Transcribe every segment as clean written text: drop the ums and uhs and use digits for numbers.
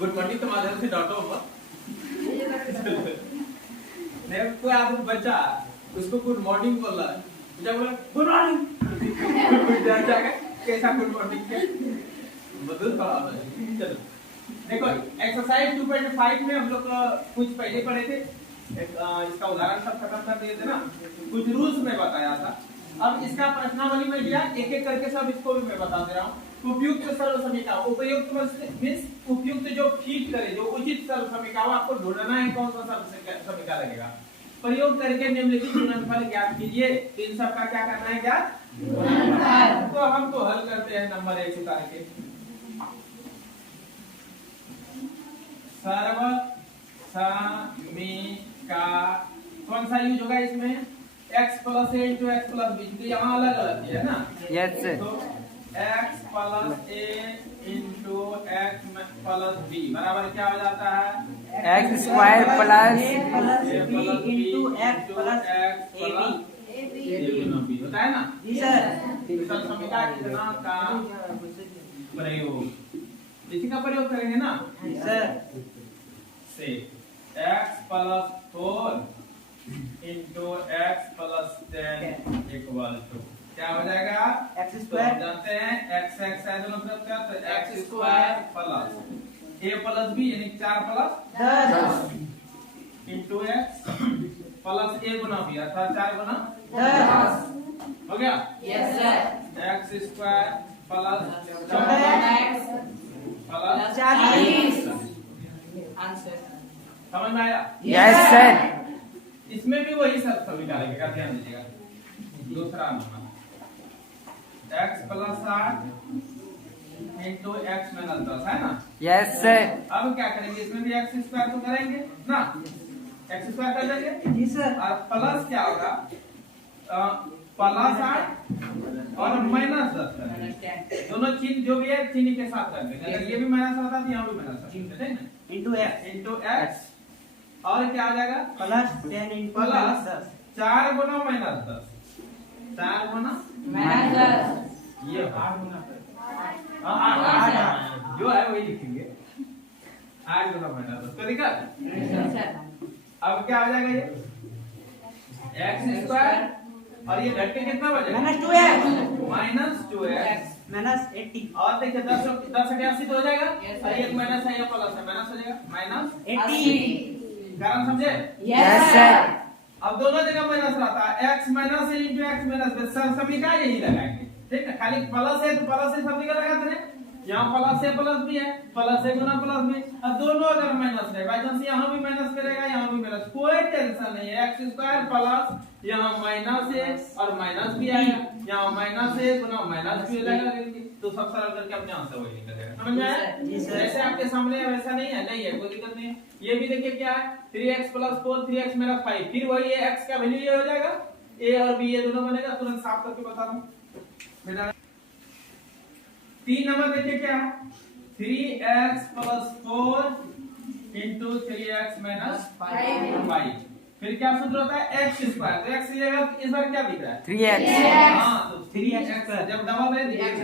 Good morning के माध्यम से डांटो मत। नहीं कोई आदमी बच्चा उसको गुड मॉर्निंग बोल रहा है, जब बोला गुड मॉर्निंग डर जाएगा कैसा गुड मॉर्निंग के बदल पड़ा है। चलो देखो एक्सरसाइज 2.5 में हम लोग कुछ पहले पढ़े थे, इसका उदाहरण सब खत्म कर दिए थे ना, कुछ रूल्स में बताया था। अब इसका प्रश्नावली में लिया एक एक करके सब, इसको भी मैं बता दे रहा हूँ। उपयुक्त सरल समीकरण, उपयुक्त मींस उपयुक्त जो फिट करे, जो उचित सरल समीकरण आपको ढूंढना है कौन सा सरल समीकरण लगेगा। प्रयोग करके निम्नलिखित गुणनफल ज्ञात कीजिए। तो इन सब का क्या करना है ज्ञात गुणनफल। तो हम तो हल करते हैं नंबर 1 से करके। सर्व समीका कौन सा यूज होगा इसमें? x plus a into x plus b, क्योंकि यहाँ अलग अलग है ना। Yes sir. तो x plus a into x plus b बराबर क्या हो जाता है? X square plus b into x plus a b होता है ना जी सर। सरल समीकरण कितना का प्रयोग, इसी का प्रयोग करेंगे ना सर। से x plus 4 into x plus 10 equal to क्या हो जाएगा? एक्स तो स्क्वायर हम जानते हैं x x है दोनों तरफ क्या, तो x square plus a plus b यानी 4 plus 10 into x plus a Guna b अर्थात 4 गुना 10 हो गया। Yes sir. X square plus 14 plus 40 answer समझ में आया? Yes sir. इसमें भी वही सब समीकरण लगेगा, ध्यान दीजिएगा। दूसरा number x plus 8 into x minus 10 है ना। Yes sir. अब क्या करेंगे, इसमें भी एक्स स्क्वायर तो करेंगे ना, एक्स स्क्वायर कर देंगे जी सर। और प्लस क्या होगा, प्लस 8 और माइनस 10 करेंगे। दोनों चिन्ह जो भी है चिन्ह के साथ कर देंगे। अगर ये भी माइनस होता तो यहाँ भी माइनस होता है ना, इंटू एक्स इंटू एक्स और क्या आ जाएगा प्लस 10 इंटू प्लस 10 4 गुना माइनस 10, 4 गुना माइनस ये 8 गुना जो है वही लिखेंगे 8 गुना माइनस 10 तो दिक्कत। 10 सर। अब क्या हो जाएगा ये एक्स स्क्वायर और ये घट के कितना बचेगा minus 2x minus 2x minus 80 और देखिए 10 10 से 80 तो हो जाएगा Yes, और एक माइनस है या प्लस है माइनस हो जाएगा माइनस 80 कारण समझे। Yes sir. अब दोनों जगह माइनस रहता है, x minus into x minus b sir समीकरण यही लगाएंगे, ठीक है। खाली प्लस है तो प्लस से समीकरण लगाते हैं, यहाँ प्लस है प्लस भी है, प्लस है गुना प्लस भी। अब दोनों अगर माइनस है बाई चांस यहाँ भी माइनस करेगा यहाँ भी माइनस, कोई टेंशन नहीं है। एक्स स्क्वायर प्लस यहाँ माइनस है और माइनस भी आएगा, यहाँ माइनस है गुना माइनस भी लगा देंगे, तो सब सरल करके अपने आंसर वही निकलेगा। समझ में आया? जी सर। जैसे आपके सामने है वैसा नहीं है, नहीं है कोई दिक्कत नहीं है। ये भी देखिए क्या है 3x प्लस 4 3x माइनस 5, फिर वही है x का वैल्यू ये हो जाएगा, a और b ये दोनों बनेगा। तुरंत साफ करके बता दूं बेटा। 3 नंबर देखिए क्या है 3x plus 4 into 3x minus 5, फिर क्या सूत्र होता है x स्क्वायर, तो x की जगह इस बार क्या दिख रहा है 3x। हाँ, तो 3x जब डबल है 3x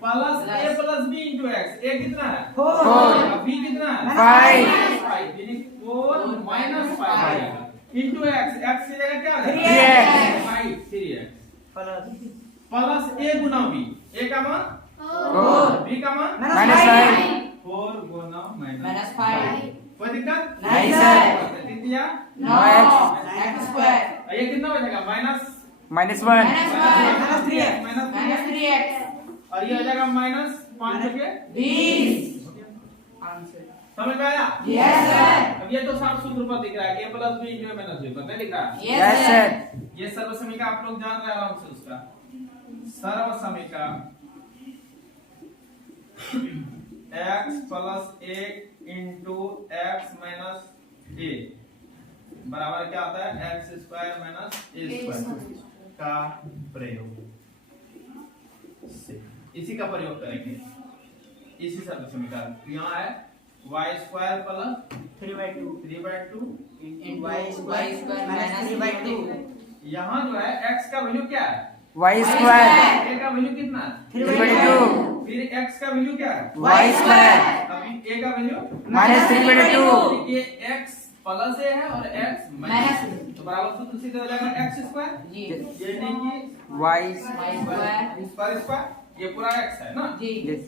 plus a plus b into x, a कितना है 4 b कितना है 5 5 यानी 4 माइनस 5 इंटू x, x की जगह क्या आ 3x 5 3x plus plus a Guna b, a का मान 4 b का मान -5 4 गुना माइनस माइनस 5 कोई दिक्कत नहीं सर। कितना 9x एक्स स्क्वायर ये कितना बचेगा minus -1 minus minus 3x minus 3x और ये हो जाएगा माइनस 5 के 20 आंसर। समझ में आया? Yes sir. अब ये तो साफ सूत्र पर दिख रहा है a plus b into minus b पर नहीं दिख रहा है। Yes sir. ये सर्व समीकरण आप लोग जान रहे हैं आराम से उसका सर्व समीकरण x plus a into x minus a बराबर क्या आता है x square minus a square का प्रयोग से इसी का प्रयोग करेंगे इसी सर्व समीकरण। तो यहाँ है y square plus 3/2 3/2 y square minus 3/2 यहाँ जो है x का वैल्यू क्या है y स्क्वायर a का वैल्यू कितना है 3/2 फिर x का वैल्यू क्या है? y स्क्वायर अभी a का वैल्यू -3/2 ये x प्लस a है और x माइनस a, तो बराबर सूत्र सीधे हो जाएगा x स्क्वायर जी ये नहीं कि y स्क्वायर ये पूरा x है ना जी yes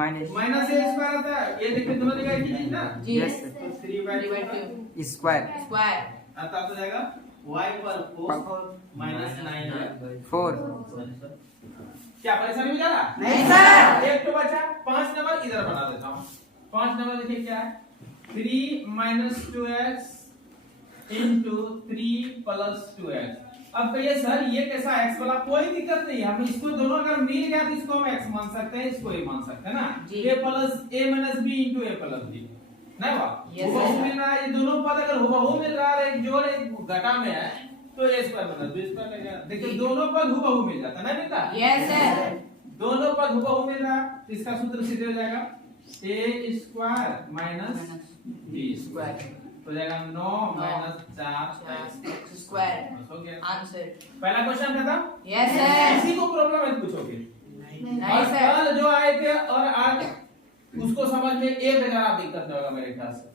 minus minus a square आता है ये देखिए दोनों जगह एक ही चीज ना जी yes तो 3/2 स्क्वायर स्क्वायर आता तो जाएगा y पर cos -9 है 4 क्या परेशानी हो जा रहा? नहीं सर। एक तो बचा 5 नंबर इधर बना देता हूँ 5 नंबर देखिए क्या है 3 - 2x into 3 + 2x अब कहिए सर ये कैसा x वाला कोई दिक्कत नहीं है हम इसको दोनों अगर मिल गया तो इसको हम x मान सकते हैं इसको a मान सकते हैं ना जी। a + a - b into a + b नहीं बा Yes, हुबहू sir। मिल रहा है ये दोनों पद अगर हुबहू मिल रहा है एक जोड़ एक घटा में है तो a स्क्वायर - b स्क्वायर लगेगा देखिए जी। दोनों पद हुबहू मिल जाता है ना बेटा यस सर दोनों पद हुबहू मिल रहा है तो इसका सूत्र सीधे हो जाएगा a square minus b square तो जाएगा 9 - 4 x स्क्वायर हो गया आंसर पहला क्वेश्चन खत्म यस सर किसी को प्रॉब्लम है पूछोगे नहीं और सर कल जो आए थे और आज उसको समझ में एक हजार आप दिक्कत होगा मेरे ख्याल से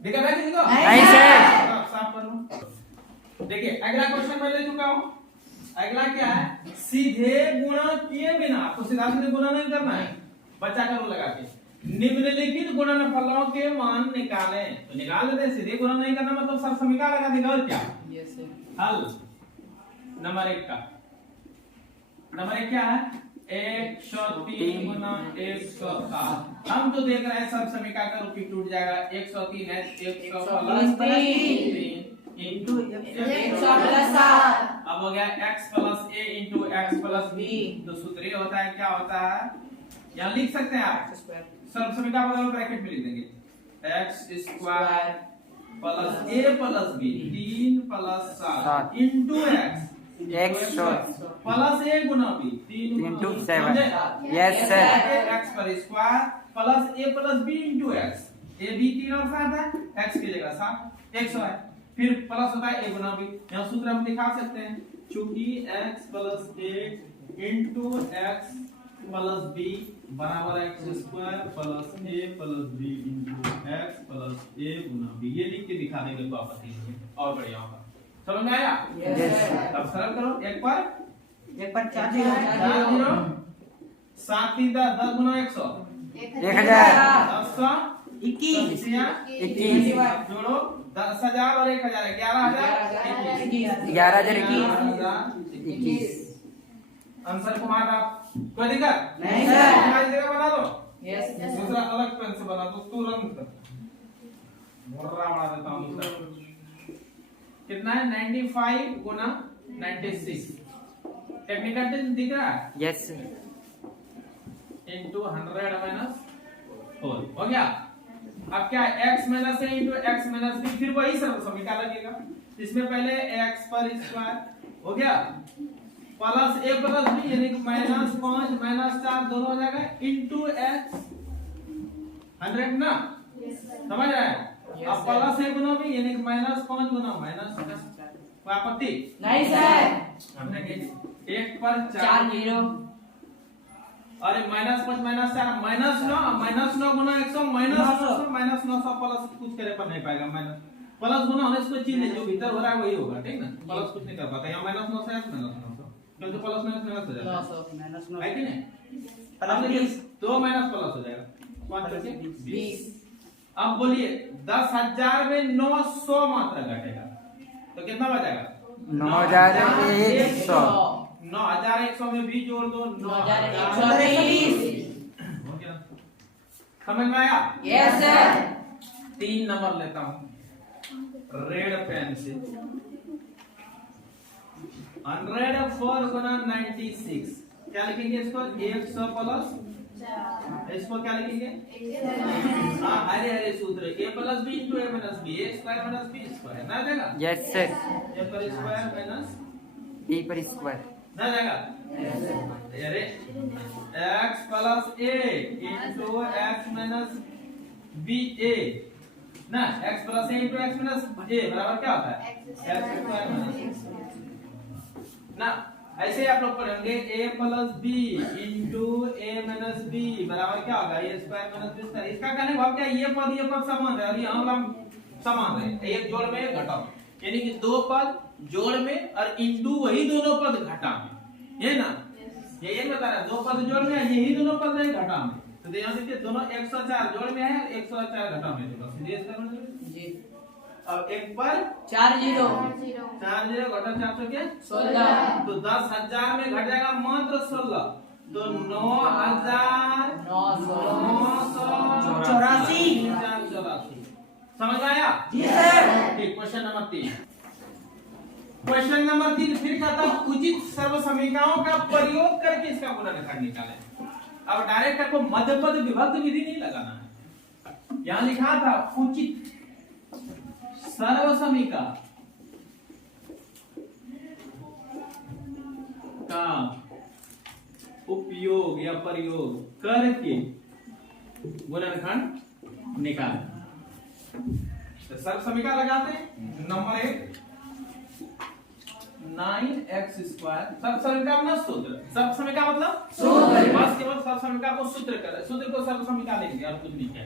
दिक्कत है किसी को नहीं सर साफ कर लो देखिए अगला क्वेश्चन मैं ले चुका हूं अगला क्या है सीधे गुणा किए बिना आपको सीधा सीधे गुणा नहीं करना है बच्चा करो लगा के निम्नलिखित गुणनफलों के मान निकालें तो निकाल देते हैं सीधे गुणा नहीं करना मतलब सब समीकरण लगा देगा और क्या यस सर हल नंबर 1 का नंबर 1 क्या है 103 गुना 107 हम तो देख रहे हैं सब समीकरण का रूप टूट जाएगा 103 है 100 प्लस 3 into 100 + 7 अब हो गया x + a into x + b तो सूत्र ये होता है क्या होता है यहाँ लिख सकते हैं आप स्क्वायर सब समीकरण बदल ब्रैकेट में लिख देंगे x square plus a plus b 3 + 7 into x x plus a Guna b 3 into गुना 7 समझे? yes sir x पर square plus a plus b into x a b 3 और 7 है x की जगह 7 100 है फिर प्लस होता है a गुना b यहाँ सूत्र हम दिखा सकते हैं चूंकि x plus a into x plus b बराबर x square plus a plus b into x plus a Guna b ये लिख के दिखा देंगे तो आपत्ति नहीं है और बढ़िया होगा समझ में आया यस सर अब सरल करो एक पर 4 0 7 3 10 10 गुना 100 1000 10 21 21 जोड़ो 10,000 और 1,000 11,000 11,021 21 आंसर कुमार आप कोई दिक्कत नहीं सर। तुम्हारी जगह बना दो यस दूसरा अलग पेन से बना दो तुरंत मोटा बना देता हूं दूसरा कितना है 95 गुना 96 टेक्निकल टेंस दिख रहा है yes sir into 100 minus 4 हो गया अब क्या है x minus a into x minus b फिर वही सब समीकरण लगेगा इसमें पहले x पर स्क्वायर हो गया प्लस a प्लस b यानी कि -5 -4 दोनों हो जाएगा into x 100 ना समझ रहे हैं Yes, अब प्लस a गुना b यानी कि -5 गुना -10 कोई आपत्ति नहीं सर हमने के 1 पर 4 0 अरे -5 -4 -9 गुना 100 -900 प्लस कुछ करे पर नहीं पाएगा माइनस प्लस गुना होने से कोई चीज नहीं जो भीतर हो रहा है वही होगा ठीक ना प्लस कुछ नहीं कर पाता यहाँ -900 है -900 क्योंकि प्लस माइनस हो जाता है कि नहीं प्लस देखिए 2 माइनस प्लस हो जाएगा 5 बचे 20 अब बोलिए 10,000 में 900 मात्रा घटेगा तो कितना बचेगा 9100 9,100 में भी जोड़ दो 9120 हो गया समझ में आया यस सर 3 नंबर लेता हूं रेड पेन से 104 गुना 96 क्या लिखेंगे इसको 100 प्लस इसको क्या लिखेंगे हाँ अरे सूत्र a plus b into a minus b a square minus b square ना जाएगा yes sir a पर स्क्वायर माइनस b पर स्क्वायर ना जाएगा अरे x plus a into x minus b a ना x plus a into x minus a बराबर क्या होता है x स्क्वायर माइनस ना ऐसे ही आप लोग पढ़ेंगे a plus b into a minus b बराबर क्या होगा a square minus b square. इसका कहने का भाव क्या है, ये पद समान है और यहाँ वाला समान है, एक जोड़ में घटा में, यानी कि दो पद जोड़ में और इंटू वही दोनों पद घटा में, ये ना ये बता रहा है, दो पद जोड़ में यही दोनों पद है घटा में। तो ध्यान दीजिए दोनों 104 जोड़ में है, 104 घटा में, तो सीधे इसका मतलब जी। अब एक पर 4 0 4 0 घटा 400 के 16 तो 10,000 में घट जाएगा मात्र 16, तो 9,984 समझ में आया? जी सर। ठीक, क्वेश्चन नंबर 3। क्वेश्चन नंबर 3 फिर कहता है उचित सर्वसमीकरणों का प्रयोग करके इसका गुणनखंड निकालें। अब डायरेक्ट आपको मध्यपद विभक्त विधि नहीं लगाना है, यहां लिखा था उचित सर्वसमीकरण का उपयोग या प्रयोग करके गुणनखंड निकालें। तो सर्वसमीकरण लगाते हैं। नंबर 1 9x स्क्वायर, सर्वसमीकरण मतलब सूत्र, सर्वसमीकरण मतलब सूत्र, बस केवल सर्वसमीकरण को सूत्र कर, सूत्र को सर्वसमीकरण लिख दिया और कुछ नहीं किया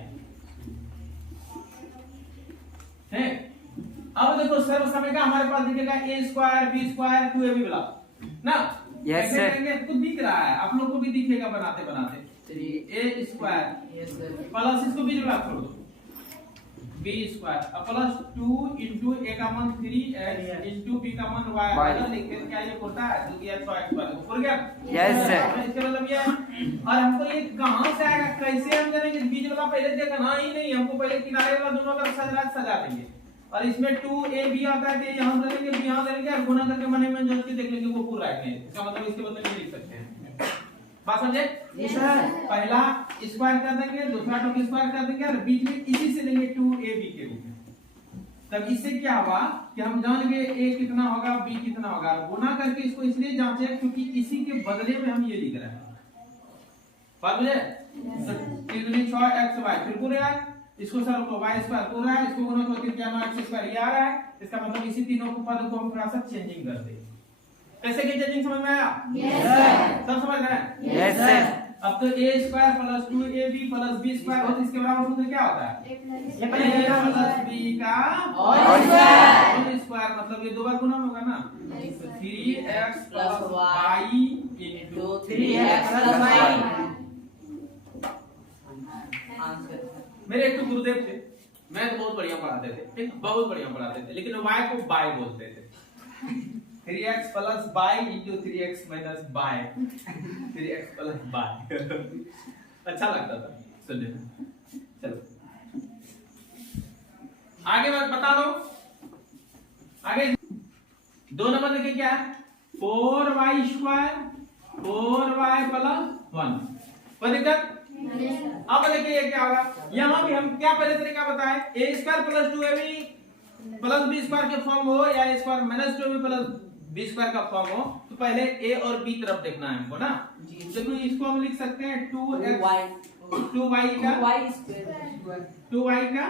है। अब देखो सर्वसमीकरण हमारे पास दिखेगा a square b square 2ab वाला ना, यस सर, कुछ दिख रहा है, आप लोग को भी दिखेगा बनाते बनाते। a square yes sir plus इसको बीच में छोड़ दो b square plus 2 into a का मान 3x इंटू b का मान y अगर लिखते क्या ये होता है तो ये 6x स्क्वायर हो गया। Yes sir. इसका मतलब ये है और हमको ये कहां से आएगा, कैसे हम जानेंगे, बीच वाला पहले देखना ही नहीं, हमको पहले किनारे वाला दोनों का सजा देंगे और इसमें 2ab आता है, यहां करेंगे b यहां करेंगे और गुणा करके मने में जोड़ के देख लेंगे वो पूरा है। इसका मतलब इसके बदले में लिख सकते हैं। बात समझे? Yes sir. पहला स्क्वायर कर देंगे, दूसरा टू स्क्वायर कर देंगे और बीच में इसी से लेंगे 2ab के रूप में। तब इससे क्या हुआ कि हम जान गए a कितना होगा b कितना होगा, गुना करके इसको इसलिए जांचे क्योंकि इसी के बदले में हम ये लिख रहे हैं। बात मुझे 6xy फिर पूरे आए, इसको सर को y स्क्वायर पूरा है, इसको गुना करके क्या ना x स्क्वायर ये आ रहा है। इसका मतलब इसी तीनों को पद को हम थोड़ा सा चेंजिंग कर दें। कैसे की चेंजिंग समझ में आया? Yes sir. सब समझ रहे हैं? Yes sir. अब तो a square plus 2ab plus b square होता है, इसके बराबर सूत्र क्या होता है? a प्लस b का होल स्क्वायर। होल स्क्वायर मतलब ये दो बार गुना होगा ना, 3x plus y into 3x plus y। Answer मेरे एक तो गुरुदेव थे, मैं तो बहुत बढ़िया पढ़ाते थे, ठीक, बहुत बढ़िया पढ़ाते थे, लेकिन y को बाय बोलते थे। 3x plus y into 3x minus y, 3x plus y अच्छा लगता था सुनने में। चलो आगे बात बता दो, आगे 2 नंबर देखिए क्या है, 4y स्क्वायर 4y प्लस 1 कोई दिक्कत? अब देखिए क्या होगा, यहां भी हम क्या पहले तरीका बताए, a square plus 2ab plus b square के फॉर्म हो या a square minus 2ab plus b square का फॉर्म हो, तो पहले a और b तरफ देखना है हमको ना। देखो इसको हम लिख सकते हैं 2y का 2y का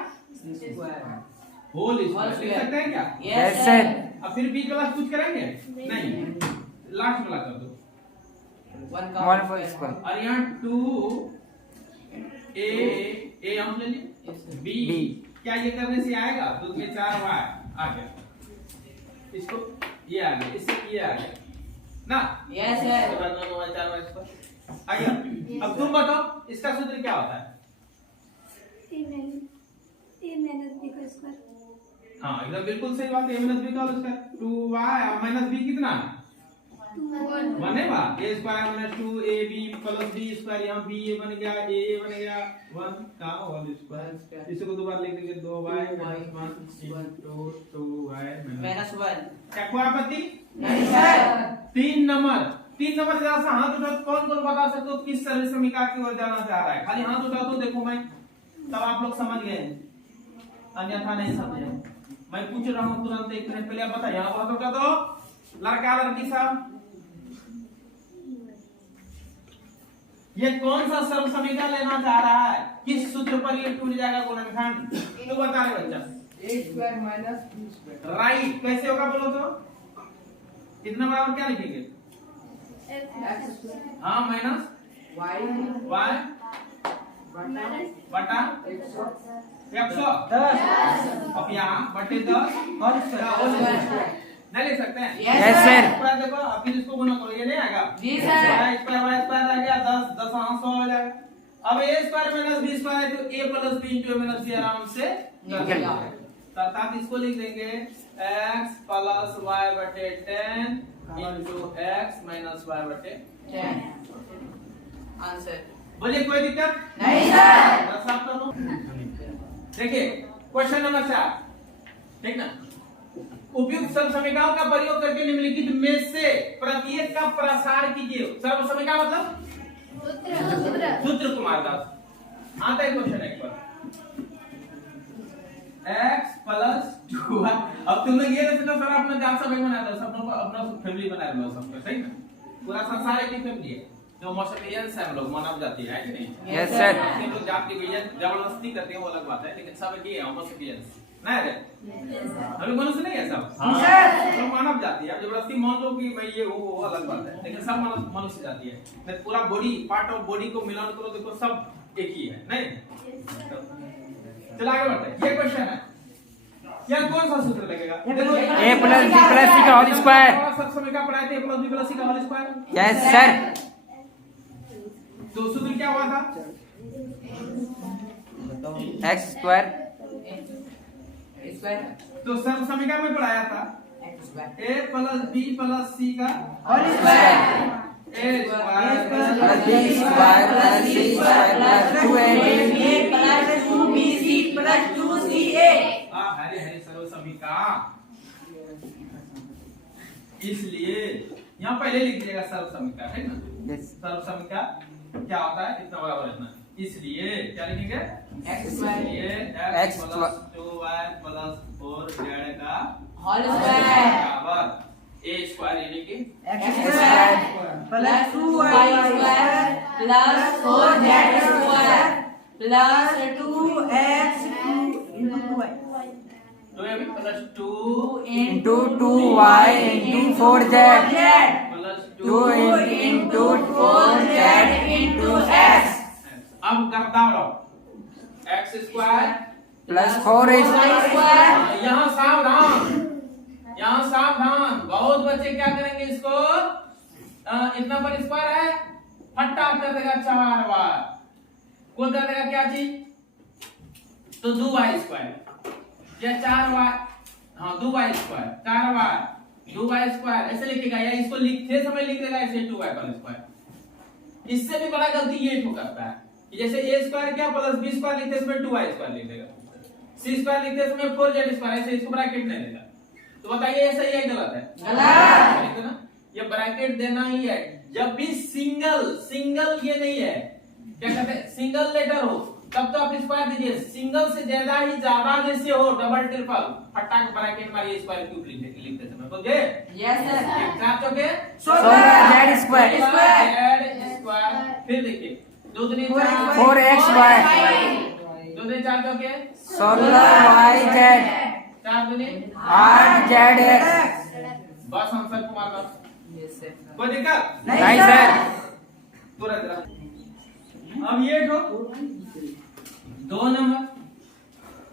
होल स्क्वायर लिख सकते हैं क्या? Yes sir. अब फिर b क्लास कुछ करेंगे नहीं, लास्ट वाला कर दो 1 4 स्क्वायर और यहाँ 2 a हम ले लिए b, क्या ये करने से आएगा? 2 में 4 y आ गया, इसको ये आ गया, इससे ये आ गया ना। Yes sir. इसके बाद 9 y 4 y इसको आ गया। अब तुम बताओ इसका सूत्र क्या होता है? हाँ एकदम बिल्कुल सही बात है, a माइनस b का whole square 2y minus b कितना है? 1 है बा, a square minus 2ab plus b square, यहाँ b a बन गया, a बन गया 1 का होल स्क्वायर, इसको दो बार लिख देंगे 2y minus 1 into 2y minus 1 क्या कोई आपत्ति नहीं सर। 3 नंबर जरा सा हाथ उठाओ, कौन कौन बता सकते हो किस सरल समीकरण की ओर जाना चाह रहा है? खाली हाथ उठाओ तो देखो मैं, तब आप लोग समझ गए, अन्यथा नहीं समझे। मैं पूछ रहा हूँ तुरंत, एक मिनट पहले आप बताइए, यहाँ हाथ उठा दो लड़का लड़की साहब, ये कौन सा सरल समीकरण लेना चाह रहा है, किस सूत्र पर ये टूट जाएगा गुणनखंड? तो बता रहे बच्चा a square minus b square. Right, कैसे होगा बोलो तो? इतना बराबर क्या लिखेंगे? हाँ माइनस Y y बटा 110 अब यहाँ बटे 10 नहीं लिख सकते हैं? Yes, sir. पूरा देखो अब फिर इसको गुना करो, ये नहीं आएगा? जी सर। y स्क्वायर आ गया 10 10 100 हो जाएगा। अब a square minus b square है तो a plus b into a minus c आराम से निकल जाएगा। अर्थात इसको लिख देंगे x प्लस y बटे 10 इंटू x माइनस y बटे 10 आंसर। बोलिए कोई दिक्कत नहीं सर। बस आप करो। देखिए क्वेश्चन नंबर 4 ठीक ना, उपयुक्त सर्वसमीकरणों का प्रयोग करके निम्नलिखित में से प्रत्येक का प्रसार कीजिए। सर्वसमीकरण मतलब सूत्र कुमारदास आता है क्वेश्चन एक बार x प्लस 2 अब तुम लोग ये नहीं सोचो सर अपना जात सब एक बना दो, सब अपना फैमिली बना लो सबको, सही ना? पूरा संसार एक ही फैमिली है, जो मौसमियंस है हम लोग मानव जाति है कि नहीं? Yes sir. हम लोग जात की विजन जबरदस्ती करते हैं वो अलग बात है, लेकिन सब एक ही है मौसमियंस ना है? हम लोग मनुष्य नहीं है सब? सब मानव जाति है। अब जबरदस्ती मान लो कि भाई ये वो अलग बात है, लेकिन सब मनुष्य जाति है। मैं पूरा बॉडी पार्ट ऑफ बॉडी को मिलान करो देखो सब एक ही है, नहीं? चलो आगे बढ़ते हैं। ये क्वेश्चन है, क्या कौन सा सूत्र लगेगा? देखो a plus b plus c का होल स्क्वायर। सब समय का पढ़ाए थे a plus b plus c का होल स्क्वायर। Yes sir. तो सूत्र क्या हुआ था? x स्क्वायर स्क्वायर तो सब समीकरण में पढ़ाया था x square a plus b plus c का whole square a square plus b square plus c square plus 2ab plus 2bc plus 2ca। हरे हरे सर्व समीकरण, इसलिए यहाँ पहले लिख दीजिएगा सर्व समीकरण, है ना? यस सर्व समीकरण क्या होता है? इतना बराबर इतना, इसलिए क्या लिखेंगे? x स्क्वायर ये X x plus 2y plus 4z का होल स्क्वायर बराबर a स्क्वायर यानी कि x square plus 2y square plus 4z square plus 2x into 2y तो ये भी plus 2 into 2y into 4z plus 2 into 4z into s अब करता रहो x स्क्वायर प्लस 4 स्क्वायर। यहाँ सावधान बहुत बच्चे क्या करेंगे इसको इतना पर स्क्वायर है फटा कर देगा 4 बार, कौन कर देगा क्या चीज? तो 2y स्क्वायर या 4y, हाँ 2y स्क्वायर 4 बार 2y स्क्वायर ऐसे लिखेगा, या इसको लिखते समय लिख देगा ऐसे 2y का स्क्वायर। इससे भी बड़ा गलती ये ठो करता है कि जैसे a स्क्वायर क्या प्लस b स्क्वायर लिखते समय 2y स्क्वायर लिख देगा, c स्क्वायर लिखते समय 4z स्क्वायर ऐसे इसको ब्रैकेट नहीं देगा। तो बताइए ये सही है गलत है? गलत ना, ये ब्रैकेट देना ही है जब भी सिंगल ये नहीं है क्या कहते हैं सिंगल लेटर हो तब तो आप स्क्वायर दीजिए, सिंगल से ज्यादा जैसे हो डबल ट्रिपल फटाक ब्रैकेट मारिए स्क्वायर क्यूब लिखते समय तो जे यस सर। 4 चौके 16z स्क्वायर स्क्वायर, फिर देखिए 2 दूनी 4x स्क्वायर 2 दूनी 4 चौके 16yz 4 दूनी 8zx। बस आंसर कुमार का यस सर। कोई दिक्कत नहीं सर। तुरंत अब ये ठो 2 number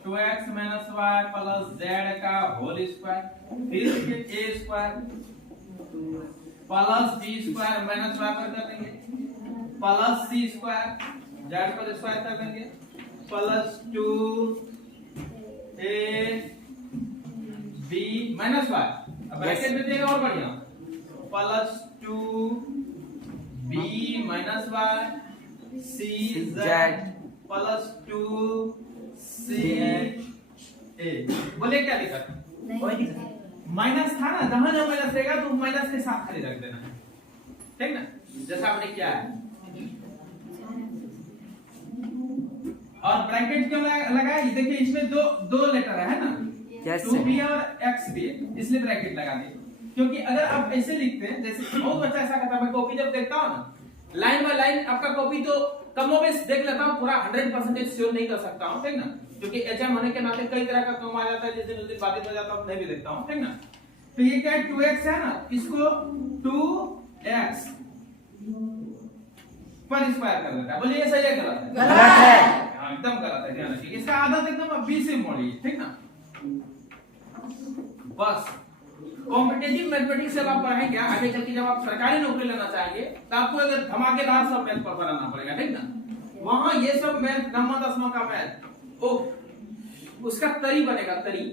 2x minus y plus z का होल स्क्वायर, फिर देखिए a square plus b square minus y पर कर देंगे प्लस c स्क्वायर z पर स्क्वायर कर देंगे plus 2a b minus y, अब ब्रैकेट में देगा और बढ़िया plus 2b minus y c z plus 2c a। बोले क्या दिक्कत? माइनस था ना, जहां जहां माइनस रहेगा तो माइनस के साथ खाली रख देना, ठीक ना? जैसा आपने किया है। और ब्रैकेट क्यों लगाया? देखिए इसमें दो लेटर है ना, Yes, 2b और x भी है, इसलिए ब्रैकेट लगा दिए। क्योंकि अगर आप ऐसे लिखते हैं, जैसे बहुत बच्चा ऐसा करता है, मैं कॉपी जब देखता हूं ना लाइन बाय लाइन आपका कॉपी तो कमोबेश देख लेता हूं, पूरा 100% श्योर नहीं कर सकता हूं, ठीक ना? क्योंकि एचएम होने के नाते कई तरह का काम आ जाता है, जिस दिन उस दिन बाधित हो जाता हूं, नहीं भी देखता हूं, ठीक ना? तो ये क्या है 2x है ना, इसको 2x पर स्क्वायर कर देता है। बोलिए ये सही है गलत है? गलत है। हाँ एकदम गलत है, ध्यान रखिए। इसका आदत एकदम बी से मोड़िए, ठीक ना। बस कॉम्पिटिटिव मैथमेटिक्स जब आप पढ़ेंगे आगे चल के, जब आप सरकारी नौकरी लेना चाहेंगे तो आपको अगर धमाकेदार सब मैथ पर बनाना पड़ेगा, ठीक ना। वहां ये सब मैथ, नम्मा दसवां का मैथ, ओ उसका तरी बनेगा, तरी,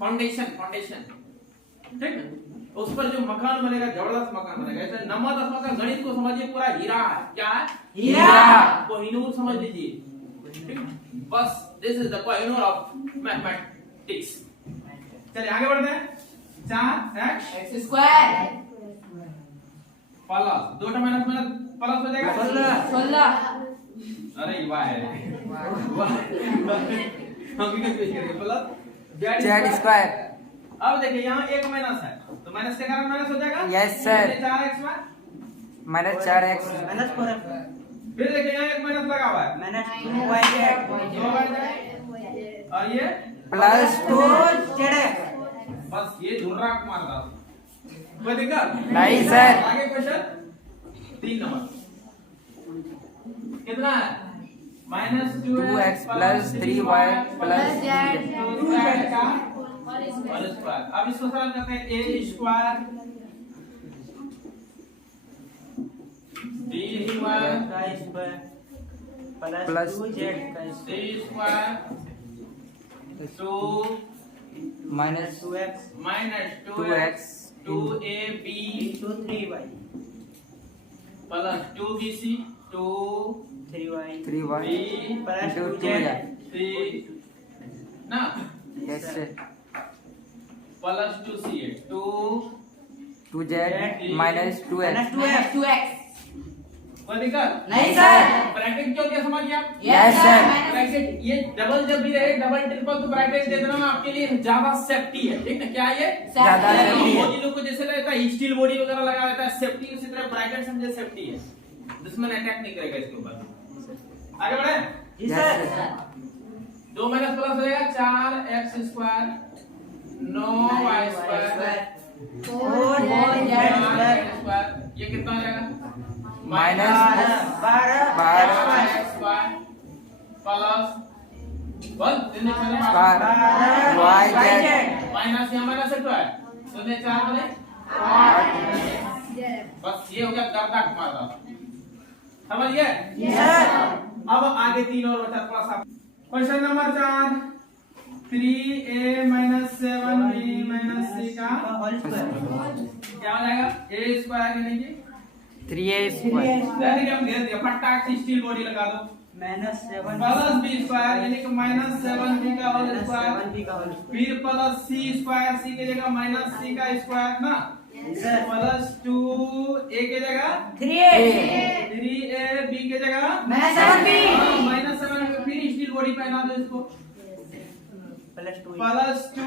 फाउंडेशन, ठीक ना। उस पर जो मकान बनेगा, जबरदस्त मकान बनेगा। ऐसे नम्मा दसवां का गणित को समझिए, पूरा हीरा है। क्या है? हीरा। कोहिनूर समझ लीजिए, ठीक। बस this is the Kohinoor of mathematics. चलिए आगे बढ़ते हैं। 4x square plus 2 minus minus plus हो जाएगा 16। अरे वाह वाह हम भी पेश करेंगे प्लस जेड स्क्वायर। अब देखिए यहाँ एक माइनस है तो माइनस के कारण माइनस हो जाएगा। Yes sir. 4x में माइनस 4x माइनस 4x फिर देखिए यहाँ एक माइनस लगा हुआ है, माइनस 2y दो बढ़ जाए और ये प्लस 2z बस ये धुर्रा मार रहा कोई दिक्कत नहीं सर। आगे क्वेश्चन 3 नंबर कितना है? Minus 2x plus 3y plus और स्क्वायर। अब इसको सरल करते हैं, a square b square plus 2z c square 2 minus 2x minus 2x 2ab into 3y plus 2bc 2 3y 3y b plus into 2z 2y। c ना yes sir. Plus 2c 2z minus 2x। 2x कोई दिक्कत नहीं sir. Bracket क्यों क्या समझ गया? Yes sir. Bracket ये double जब भी रहे, डबल ट्रिपल तो ब्रैकेट दे देना आपके लिए ज्यादा सेफ्टी है, ठीक है। क्या है ये? ज्यादा सेफ्टी है। मोदी लोग को जैसे रहता है स्टील बॉडी वगैरह लगा देता है सेफ्टी, उसी तरह ब्रैकेट समझे सेफ्टी है, दुश्मन अटैक नहीं करेगा इसके ऊपर। आगे बढ़े जी yes sir. Sir. 2 minus plus हो जाएगा 4x square 9y square 4z square. ये कितना हो जाएगा? Minus 12 x square plus 1 3 square yz minus यहाँ माइनस है तो है 0 4 बने बस ये हो गया गर्दा घुमाता। समझ गए? अब आगे 3 और बचा थोड़ा सा। Question number 4 3a minus 7b minus c का होल स्क्वायर क्या हो जाएगा? a स्क्वायर यानी कि 3a स्क्वायर जैसे कि हम घेर दिया फटाक से स्टील बॉडी लगा दो माइनस 7 प्लस b स्क्वायर यानी कि माइनस 7b का होल स्क्वायर 7b का होल फिर प्लस c स्क्वायर c की जगह माइनस c का स्क्वायर ना सर प्लस 2a की जगह 3a 3a b की जगह माइनस 7b माइनस 7 फिर स्टील बॉडी पहना दो इसको plus 2 plus 2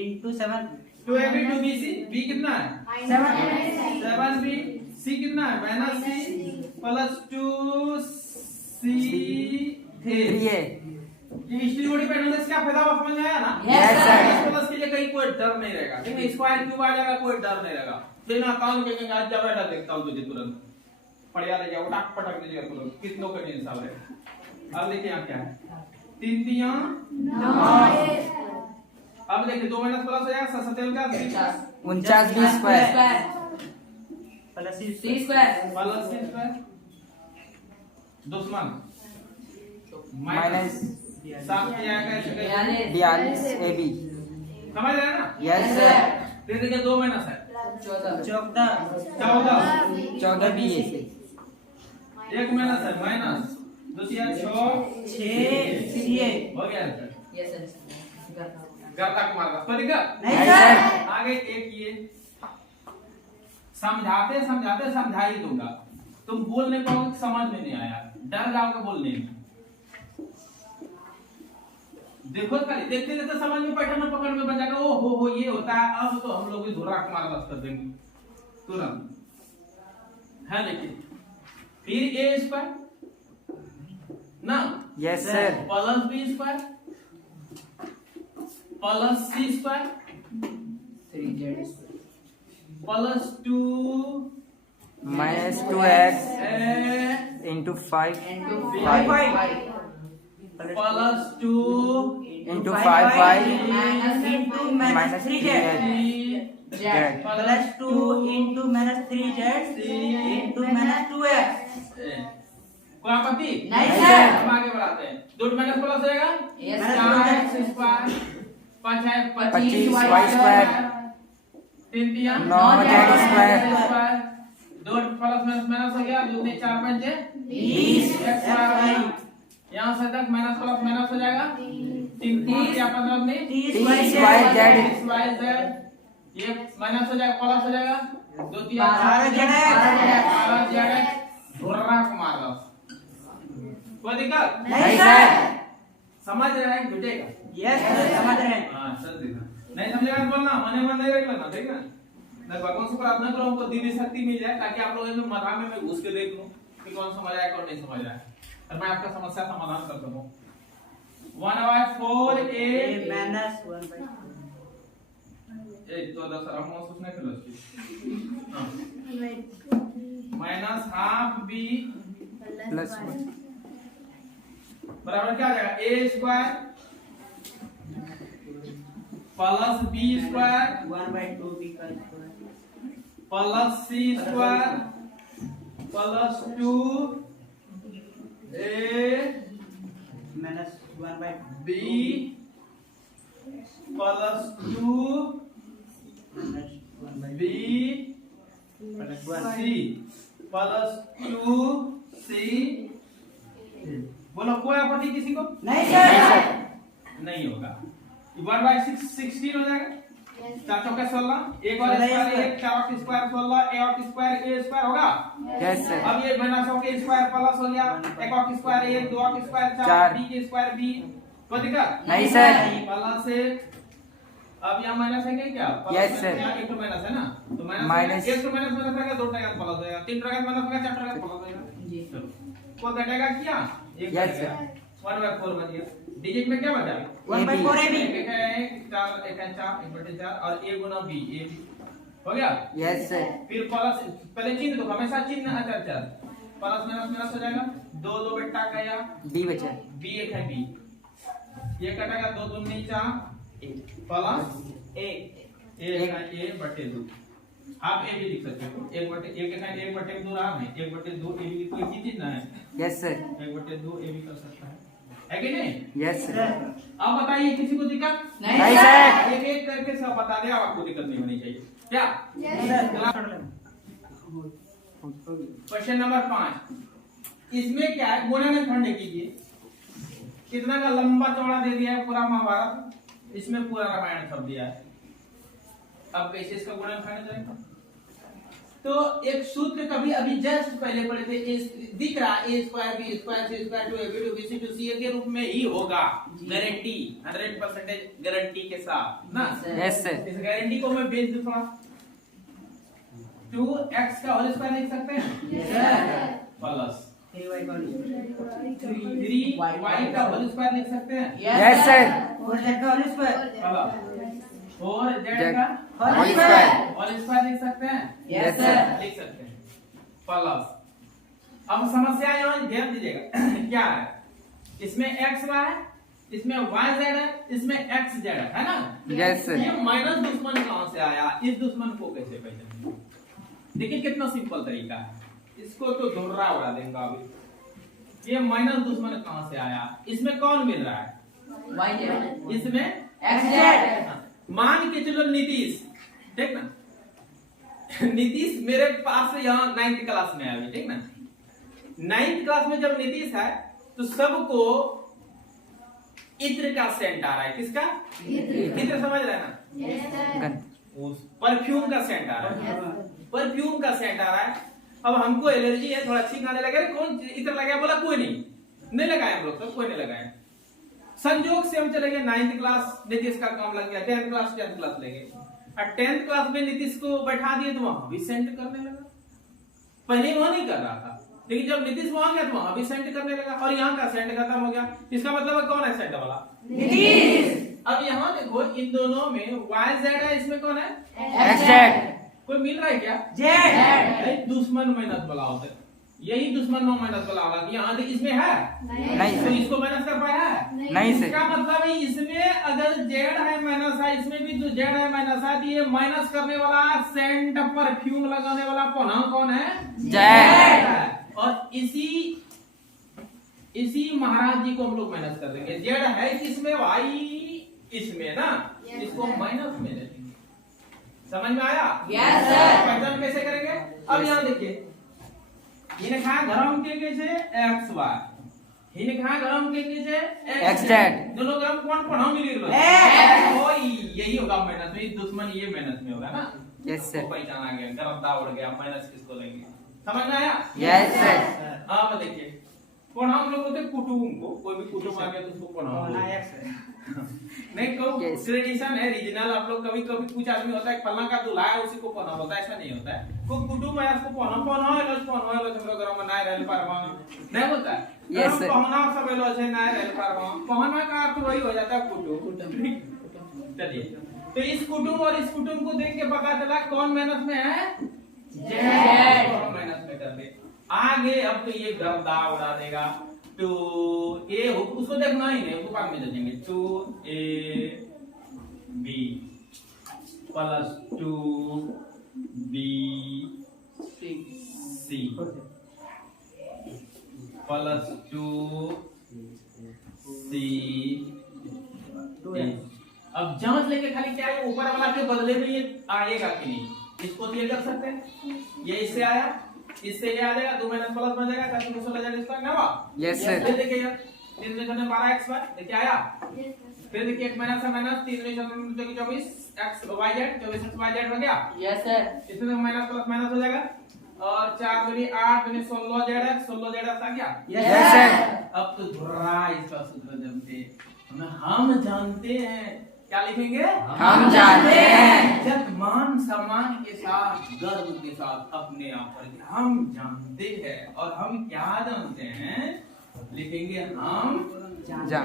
into 7 2ab 2bc b कितना है? 7b c कितना है? Minus c plus 2c a 3a। ये स्टील बॉडी पैटर्न से क्या फायदा समझ में आया ना? Yes, sir. इस प्लस के लिए कहीं कोई डर नहीं रहेगा, ठीक है। स्क्वायर क्यूब आ जाएगा, कोई डर नहीं रहेगा। फिर ना काम के कहेंगे आज जा बैठा देखता हूं तुझे तुरंत पढ़िया ले जाओ टाक पटक दीजिएगा तुरंत, कितनों का हिसाब है। अब देखिए यहां क्या है 3 3 अब देखिए 2 माइनस प्लस हो जाएगा 7 का 49b square plus c square plus c square दुश्मन माइनस साफ किया कैसे 42ab। समझ रहे हैं ना? Yes sir. फिर देखिए 2 माइनस है 14 14b ऐसे 1 माइनस है माइनस 2 4 6 6 ca हो गया सर। यस सर गर्दा को मारता कोई दिक्कत नहीं नहीं सर सर। आगे एक ये समझाते समझाते समझा ही दूंगा, तुम बोल नहीं पाओगे, समझ में नहीं आया, डर जाओगे बोलने में। देखो खाली देखते देखते समझ में पैटर्न पकड़ में बन जाएगा। ओ हो ये होता है। अब तो हम लोग भी धुर्रा को मार कर देंगे तुरंत है। लेकिन फिर a स्क्वायर ना yes sir. Plus b square plus c square 3z plus 2 minus 2x a into 5 into Five. 5 plus 2 into 5y into minus 3z z plus 2 into minus 3z into minus 2x. कोई आपत्ति नहीं sir. हम आगे बढ़ाते हैं। 2 minus plus हो जाएगा Yes, 4x square 5 है 25y square 3 दिया 9z square 2 प्लस माइनस हो गया 2 3 4 5 20 x स्क्वायर यहाँ से तक माइनस प्लस माइनस हो जाएगा 3 5 या 15 में 30yz xyz ये माइनस हो जाएगा प्लस हो जाएगा 2 3 12 घुर्रा को मार दो कोई दिक्कत नहीं सर समझ रहे हैं घुटेगा यस समझ रहे हैं। हाँ चल देखना नहीं समझेगा तो बोलना मने मन नहीं रख लेना ठीक ना मैं भगवान से प्रार्थना करूं हमको दिव्य शक्ति मिल जाए ताकि आप लोगों में मथा में मैं घुस के देख लूं कि कौन समझ आया कौन नहीं समझ आया और मैं आपका समस्या समाधान कर सकूं 1/4a minus 1 by एक तो दस हम सोचने के लिए माइनस हाफ b plus 1 बराबर क्या आ जाएगा a square plus b square 1 by 2b का square plus c square plus 2a minus 1 by b plus 2 minus 1 by b plus c 1 plus 2c बोलो कोई आपत्ति किसी को नहीं नहीं सर सर नहीं होगा 1/6 16 हो जाएगा 4 चौके 16 एक और स्क्वायर 1 4 के स्क्वायर 16 a और स्क्वायर a स्क्वायर होगा yes sir अब ये माइनस हो के स्क्वायर प्लस हो गया 1 और स्क्वायर 1 2 और स्क्वायर 4 चार। b के स्क्वायर b कोई दिक्कत नहीं सर प्लस से अब यहाँ माइनस है क्या Yes, sir. यहाँ एक तो माइनस है ना तो Minus. माइनस एक तो माइनस माइनस रहेगा 2 टका प्लस होगा 3 टका माइनस होगा 4 टका प्लस होगा जी चलो को घटेगा क्या एक Yes, sir. 1/4 बच गया डिजिट में क्या बचा 1 by 4 ab एक है 4 एक है 4 1/4 और a गुना b a हो गया yes sir फिर प्लस पहले चिन्ह दो हमेशा चिन्ह अच्छा अच्छा प्लस माइनस माइनस हो जाएगा 2 2 बेटा गया b बचा b एक है b ये कटेगा 2 2 4 प्लस a एक है a बटे 2 आप a भी लिख सकते हो 1/1 है 1/2 रहा है 1/2 a भी कोई चीज ना है yes sir 1/2 a भी कर सकता है कि नहीं yes sir अब बताइए किसी को दिक्कत नहीं सर एक एक करके सब बता दे आपको दिक्कत नहीं होनी चाहिए क्या क्वेश्चन नंबर 5 इसमें क्या है गुणन खंड कीजिए कितना का लंबा चौड़ा दे दिया है पूरा महाभारत इसमें पूरा रामायण सब दिया है अब कैसे इसका गुणन खंड करेंगे तो एक सूत्र कभी अभी जस्ट पहले पढ़े थे दिख रहा a square b square c square 2ab 2bc 2ca के रूप में ही होगा गारंटी 100% गारंटी के साथ ना yes sir इस गारंटी को मैं बेच दूं थोड़ा 2x का होल स्क्वायर लिख सकते हैं प्लस 3y का 3y का होल स्क्वायर लिख सकते हैं yes sir 4z का होल स्क्वायर प्लस 4z का whole square होल स्क्वायर लिख सकते हैं Yes, sir. लिख सकते हैं प्लस अब समस्या यहाँ ध्यान दीजिएगा क्या है इसमें x है इसमें y z है इसमें x z है ना yes sir ये माइनस दुश्मन कहां से आया इस दुश्मन को कैसे पहचानेंगे देखिए कितना सिंपल तरीका है इसको तो धुर्रा उड़ा देंगे अभी ये माइनस दुश्मन कहां से आया इसमें कौन मिल रहा है YZ इसमें XZ मान के चलो नीतीश ठीक ना नीतीश मेरे पास यहाँ 9th क्लास में आया ठीक ना 9th क्लास में जब नीतीश है तो सबको इत्र का सेंट आ रहा है किसका इत्र समझ रहे हैं ना गन परफ्यूम का सेंट आ रहा है परफ्यूम का सेंट आ रहा है अब हमको एलर्जी है थोड़ा छींक आने लगा कौन इत्र लगाया बोला कोई नहीं लगाए हम लोग सब कोई नहीं लगाए संजोग से हम चले गए 9th क्लास नीतीश का काम लग गया 10th क्लास ले गए और 10th क्लास में नीतीश को बैठा दिए तो वहां भी सेंट करने लगा पहले वहां नहीं कर रहा था लेकिन जब नीतीश वहां गया तो वहां भी सेंट करने लगा और यहाँ का सेंट खत्म हो गया इसका मतलब कौन है सेंट वाला नीतीश अब यहाँ देखो इन दोनों में YZ है इसमें कौन है XZ कोई मिल रहा है क्या z दुश्मन में न बोला होते यही दुश्मन में माइनस वाला होगा कि यहाँ देख इसमें है नहीं तो सर, इसको माइनस कर पाया है नहीं सर, इसका मतलब है इसमें अगर जेड है माइनस है इसमें भी जो जेड है माइनस है तो ये माइनस करने वाला सेंट परफ्यूम लगाने वाला कौन है जेड। और इसी महाराज जी को हम लोग माइनस कर देंगे जेड है किसमें भाई इसमें ना इसको माइनस में ले लेंगे समझ में आया Yes, sir. पहचान कैसे करेंगे अब यहाँ देखिए इन्हें कहा गरम के से एक्स वाई इन्हें कहा गरम के से एक्स जेड। दोनों गरम कौन पढ़ाओ मिली यही होगा माइनस में दुश्मन ये माइनस में होगा ना यस सर, पहचान आ गया गरम दा उड़ गया माइनस किसको लेंगे समझ में आया यस सर, अब देखिए पढ़ाओ हम लोग बोलते कुटुंब को कोई भी कुटुंब आ गया तो उसको पढ़ाओ नहीं को Yes. ट्रेडिशन है रीजनल आप लोग कभी कभी कुछ आदमी होता है फलना का दूल्हा है उसी को पढ़ना बोलता है ऐसा नहीं होता है को कुटुंब है उसको पढ़ना है हम लोग गरम ना रहल पारवा नहीं बोलता है Yes, sir. पढ़ना सब लोग से ना रहल पारवा पढ़ना का अर्थ वही हो जाता है कुटुंब चलिए तो इस कुटुंब और इस कुटुंब को देख के पता चला कौन माइनस में है जेड कौन माइनस में कर दे आगे अब तो ये गर्दा उड़ा देगा तो ए उसको देखना ही नहीं उसको बाद में देखेंगे 2ab plus 2bc plus 2c अब जांच लेके खाली क्या है ऊपर वाला के बदले में ये आएगा कि नहीं इसको तो ये कर सकते हैं ये इससे आया इससे ये आ जाएगा 2 माइनस प्लस बन जाएगा 4 16 जाएगा इसका ना यस सर, ये देखिए यार 3 में 12x y देखिए आया फिर देखिए 1 माइनस है माइनस 3 में 24 x y z 24 x y z हो गया Yes, sir. इसमें माइनस प्लस माइनस हो जाएगा और 4 दूनी 8 दूनी 16 z 16 z आ गया यस सर, अब तो धुर्रा इसका सूत्र जानते हम जानते हैं क्या लिखेंगे हम जानते हैं, जब मान सम्मान के साथ गर्व के साथ अपने आप पर हम जानते हैं और हम क्या जानते हैं लिखेंगे हम जानते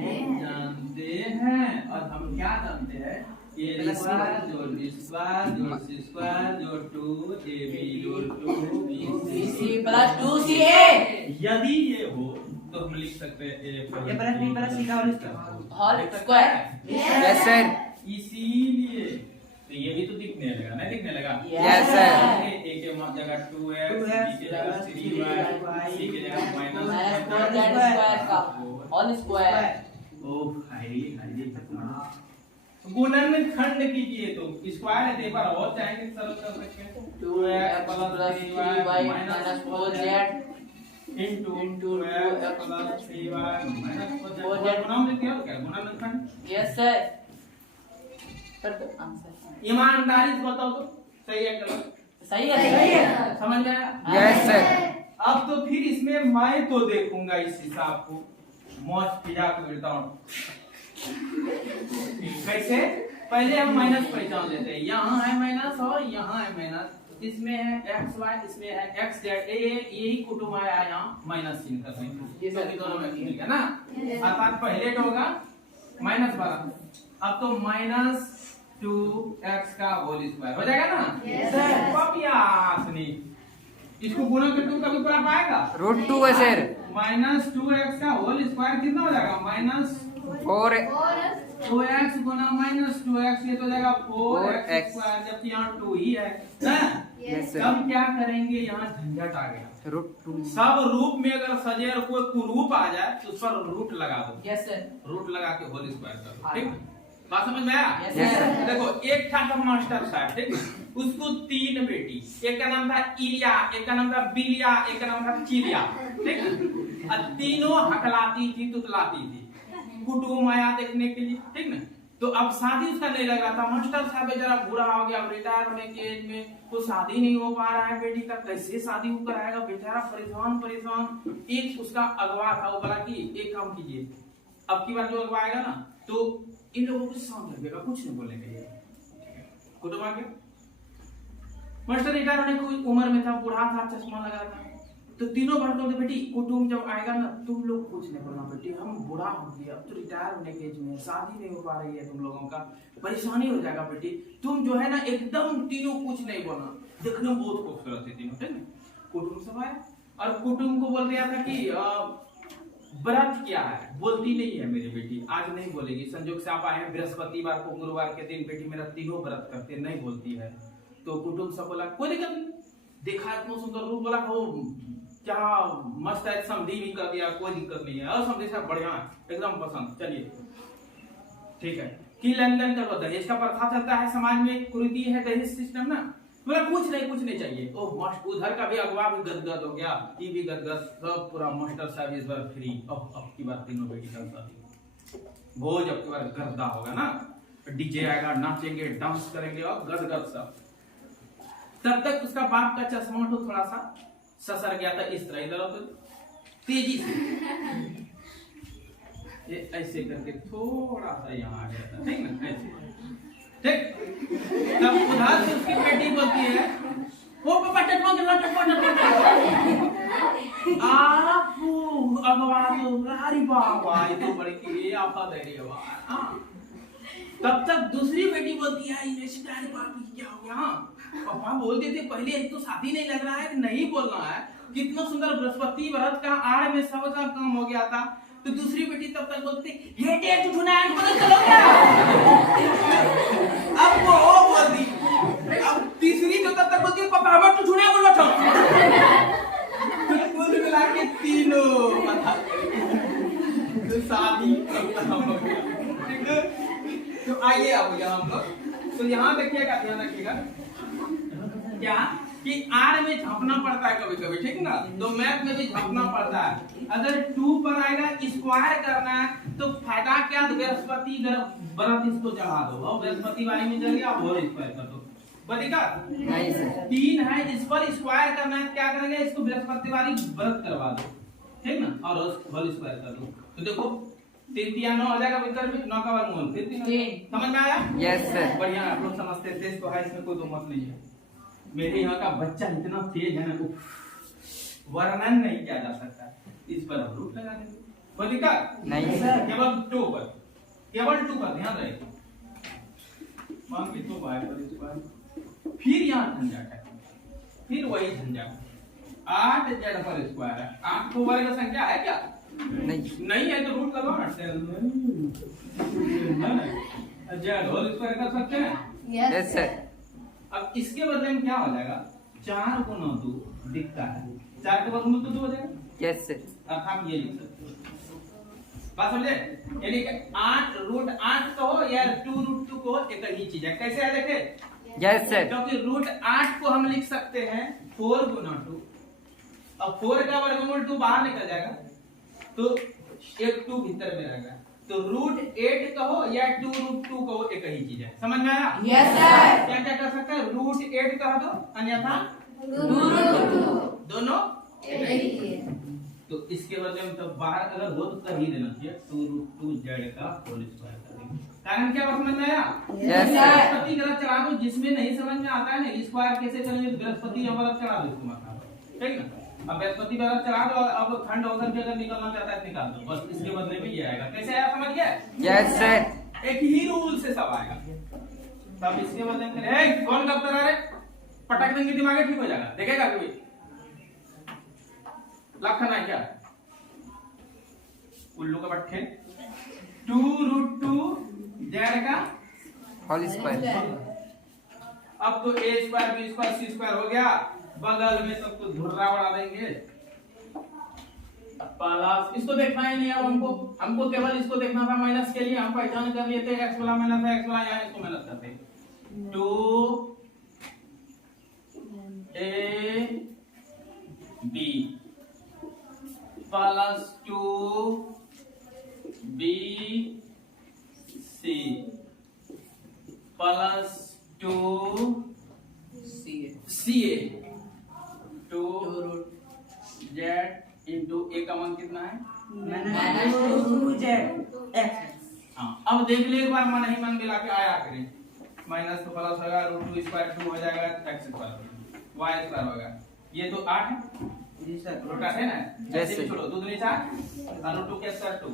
हैं, जानते हैं और हम क्या जानते हैं ये स्क्वायर जोड़ बी स्क्वायर जोड़ सी स्क्वायर जोड़ 2ab जोड़ 2bc plus 2ca. यदि ये हो तो हम लिख सकते हैं a plus b plus c का whole square Whole square. Yes sir, इसीलिए तो ये भी तो दिखने लगा नहीं दिखने लगा Yes, sir. a के जगह 2x b के जगह 3y c के जगह Minus माइनस 4z square का whole square. ओ भाई गुणनखंड कीजिए तो स्क्वायर है तो एक बार और चाहेंगे सरल कर सकते हैं 2x plus 3y minus 4z into into 2x plus 3y minus 4z 4z. नाम लिखिए और क्या गुणनखंड Yes, sir. कर दो आंसर. ईमानदारी से बताओ तो सही है गलत सही है. समझ में आया यस सर, अब तो फिर इसमें मैं तो देखूंगा इस हिसाब को मौज पिजा को देता हूं कैसे पहले हम माइनस पहचान लेते हैं यहाँ है माइनस और यहाँ है माइनस इसमें है एक्स वाई इसमें है एक्स जेड यही कुटुंब आया यहाँ माइनस चिन्ह कर देंगे ये सभी दोनों में मिल गया ना अर्थात पहले तो होगा माइनस वाला अब तो माइनस 2x का होल स्क्वायर हो जाएगा ना पपियासनी इसको गुणा करके तुम कभी पूरा पाएगा रूट 2 है सर, माइनस 2x का होल स्क्वायर कितना हो जाएगा माइनस 4 2x गुना माइनस 2x ये तो हो जाएगा 4x 4x स्क्वायर जबकि यहाँ 2 ही है ना? यस सर, तब क्या करेंगे यहाँ झंझट आ गया रूट 2 सब रूप में अगर सजे और कोई कुरूप आ जाए तो उस पर रूट लगा दो Yes, sir. रूट लगा के होल स्क्वायर कर दो ठीक बात समझ में आया Yes, Yes, sir. sir. देखो एक था मास्टर साहब ठीक उसको 3 बेटी एक का नाम था इलिया एक का नाम था बिलिया एक का नाम था चिलिया ठीक और तीनों हकलाती थी तुतलाती थी कुटुंब आया देखने के लिए ठीक ना तो अब शादी उसका नहीं लग रहा था मास्टर साहब जरा बुरा हो गया रिटायर होने के एज में तो शादी नहीं हो पा रहा है बेटी का कैसे शादी वो कराएगा बेचारा परेशान परेशान एक उसका अगवा था वो बोला कि एक काम कीजिए अब की बार जो अगवा आएगा ना तो इन लोगों को शांत रखिएगा कुछ नहीं बोलेंगे कुटुंब आ गया मास्टर रिटायर होने की उम्र में था बूढ़ा था चश्मा लगा था तो तीनों भर बोलते बेटी कुटुंब जब आएगा ना तुम लोग कुछ नहीं बोलना बेटी हम बूढ़ा हो गया अब तो रिटायर होने के एज में शादी नहीं हो पा रही है तुम लोगों का परेशानी हो जाएगा बेटी तुम जो है ना एकदम तीनों कुछ नहीं बोलना देखने में बहुत खूबसूरत है तीनों ठीक है कुटुंब सब आया और कुटुंब को बोल रहा था कि व्रत क्या है, बोलती नहीं है मेरी बेटी, आज नहीं बोलेगी। संजोग से आप आए हैं बृहस्पतिवार को, गुरुवार के दिन बेटी मेरा तीनों व्रत करते नहीं बोलती है। तो कुटुंब सब बोला कोई दिक्कत नहीं, देखा इतना सुंदर रूप, बोला हो क्या मस्त है, समधी भी कर दिया, कोई दिक्कत नहीं है, और समधी से बढ़िया है, एकदम पसंद, चलिए ठीक है। कि लेन देन करो, दहेज का प्रथा चलता है समाज में, कुरीति है दहेज सिस्टम ना, बोला कुछ नहीं चाहिए। ओ मस्त, उधर का भी अगवा भी गदगद हो गया, ये भी गदगद, सब पूरा मास्टर साहब इस बार फ्री। अब की बार तीनों बेटी का शादी, भोज अब की बार गर्दा होगा ना, डीजे आएगा, नाचेंगे, डांस करेंगे और गदगद सब। तब तक उसका बाप का चश्मा तो थोड़ा सा ससर गया था, इस तरह इधर उधर तेजी से, ये ऐसे करके थोड़ा सा यहाँ आ गया था, ठीक ना, ऐसे ठीक। तब उधर से उसकी बेटी बोलती है वो पापा चटमा आप अगवा दो, अरे बाबा ये तो बड़ी की आपा दे रही है। तब तक दूसरी बेटी बोलती है ये शिकारी बाप क्या हो गया, पापा बोलते थे पहले एक तो शादी नहीं लग रहा है, नहीं बोलना है, कितना सुंदर बृहस्पति व्रत का आड़ में सब का काम हो गया था। तो दूसरी बेटी तब तक बोलती हेटे चुनान को चलो क्या, अब वो बोलती, अब तीसरी जो तब तक बोलती है पापा हम तो चुना बोल बैठो, कुल मिला के तीनों पता तो शादी खत्म हो गया, ठीक है। तो आइए अब यहाँ हम लोग, तो यहाँ देखिएगा, ध्यान रखिएगा क्या कि आर में झांपना पड़ता है कभी कभी, ठीक ना, तो मैथ में भी झांपना पड़ता है। अगर 2 पर आएगा स्क्वायर करना है तो फायदा क्या, बृहस्पति व्रत इसको चढ़ा दो, और बृहस्पति वाली में चल गया, अब और स्क्वायर कर दो, बनेगा नहीं सर। 3 है, इस पर स्क्वायर करना है, क्या करेंगे, इसको बृहस्पति वाली व्रत करवा दो, ठीक ना, और होल स्क्वायर कर दो। तो देखो 3 3 9 हो जाएगा, भीतर में 9 का वर्गमूल, फिर 3 समझ में आया? यस सर, बढ़िया, आप लोग समझते थे इसको, है इसमें कोई दो मत नहीं है। मेरे यहाँ का बच्चा इतना तेज है ना, वर्णन नहीं किया जा सकता, इस पर हम रूट लगा देंगे, कोई दिक्कत नहीं सर, केवल 2 पर, केवल 2 पर ध्यान रहे, मान के 2 बाय पर स्क्वायर, फिर यहाँ झंझट है, फिर वही झंझट 8 जेड पर स्क्वायर है, 8 को वर्ग संख्या है क्या, नहीं है तो रूट का लो, जेड होल स्क्वायर कर सकते हैं, यस सर। अब इसके बदले में क्या हो जाएगा, 4 गुना 2 दिखता है, 4 के वर्गमूल तो 2 हो जाएगा, यस सर, अर्थात ये लिख सकते हो, बात समझे, यानी कि 8 रूट 8 कहो या 2 रूट 2 कहो, एक ही चीज है, कैसे है देखे, यस सर, क्योंकि रूट 8 को हम लिख सकते हैं 4 गुना 2, अब 4 का वर्गमूल 2 बाहर निकल जाएगा, तो एक 2 भीतर में रहेगा, तो रूट 8 कहो या 2 रूट 2 कहो, एक ही चीज है, समझ में आया? Yes sir. क्या क्या कर सकते हैं, रूट 8 कह दो, अन्यथा रूट 2 दोनों एक ही है। तो इसके बदले में तो बाहर अगर हो तो कर ही देना चाहिए, 2 रूट 2 जेड का होल स्क्वायर कर देंगे। कारण क्या समझ में आया? Yes sir. बृहस्पति ग्रह चढ़ा दो, जिसमें नहीं समझ में आता है ना स्क्वायर कैसे करेंगे, बृहस्पति व्रत चढ़ा दो, इसको मतलब ठीक ना। अब बृहस्पति व्रत चढ़ा दो, अब खंड अवसर भी अगर निकलना चाहता है निकाल दो, बस इसके बदले में ये आएगा, कैसे आया समझ गए? Yes sir. एक ही रूल से सब आएगा, तब इसके बदले में कौन कब करा रहे, पटक देंगे दिमाग ठीक हो जाएगा, देखेगा कभी लखन है क्या, उल्लू का पट्टे 2 रूट 2 जेड का होल स्क्वायर, अब तो a square b square c square हो गया, बगल में सबको धुर्रा बढ़ा देंगे प्लस, इसको देखना ही नहीं, अब हमको केवल इसको देखना था, माइनस के लिए हम पहचान कर लिए थे, x वाला माइनस है, x वाला यहाँ इसको माइनस करते 2 a b plus 2 b c plus 2 c a 2 z into a का मान कितना है, -2z x। हाँ अब देख ले एक बार, मन ही मन मिला के आया करें, माइनस तो प्लस होगा, रूट 2 स्क्वायर 2 हो जाएगा, x स्क्वायर y स्क्वायर होगा, ये तो 8 है जी सर, रूट 8 है ना, जैसे छोड़ो 2 दूनी 4 रूट 2 के स्क्वायर 2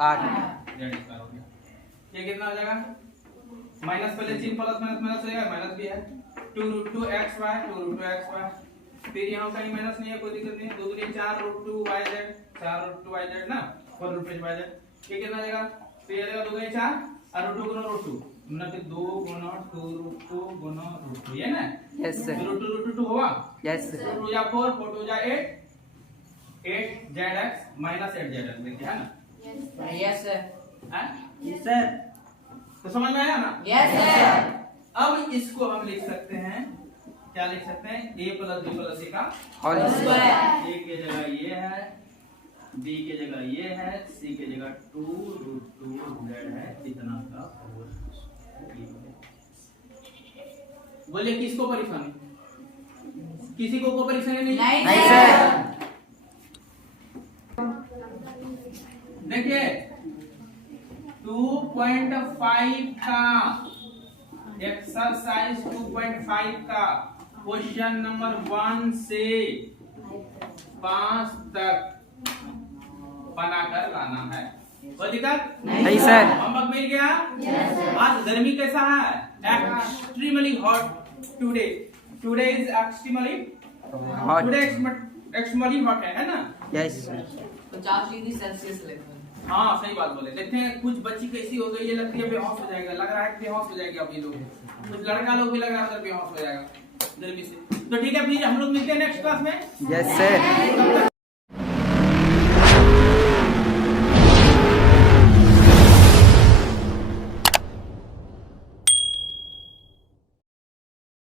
8 z स्क्वायर हो गया, ये कितना हो जाएगा, माइनस पहले चिन्ह प्लस माइनस माइनस हो जाएगा, माइनस भी है, 2 रूट 2 xy 2 रूट 2 xy फिर यहाँ कहीं माइनस नहीं है, कोई दिक्कत नहीं है। 2 दूनी 4 √2 yz, 4 √2 yz ना, 4 √2 yz। ये कितना आ जाएगा? तो ये आ जाएगा 2 गुना 4 और √2 गुना √2 मतलब 2 गुना 2 √2 गुना √2, ये ना? Yes sir. √2 हुआ? Yes sir. 2 जा 4, 4 2 जा 8 zx माइनस 8 zx लिखते हैं ना? Yes sir. हैं? Yes, sir. तो समझ में आया ना? Yes sir. अब इसको हम लिख सकते हैं, क्या लिख सकते हैं? a plus b plus c का Whole square. a के जगह ये है, b के जगह ये है, c के जगह 2 √2 z है, इतना का होल। बोले किसको परेशानी? किसी को परेशानी नहीं? नहीं सर. देखिए 2.5 का एक्सरसाइज 2.5 का क्वेश्चन नंबर 1 से 5 तक बनाकर लाना है। कोई दिक्कत? नहीं सर. होमवर्क मिल गया? आज गर्मी कैसा है? Extremely hot today. Today is extremely Hot. Today extremely hot है ना? Yes sir. 50 degree Celsius level. हाँ सही बात बोले। देखते हैं कुछ बच्ची कैसी हो गई, ये लगती है बेहोश हो जाएगा, लग रहा है बेहोश हो जाएगी अब ये लोग। कुछ लड़का लोग भी लग रहा है बेहोश हो जाएगा गर्मी से। तो ठीक है, फिर हम लोग मिलते हैं नेक्स्ट क्लास में। Yes sir. तब तक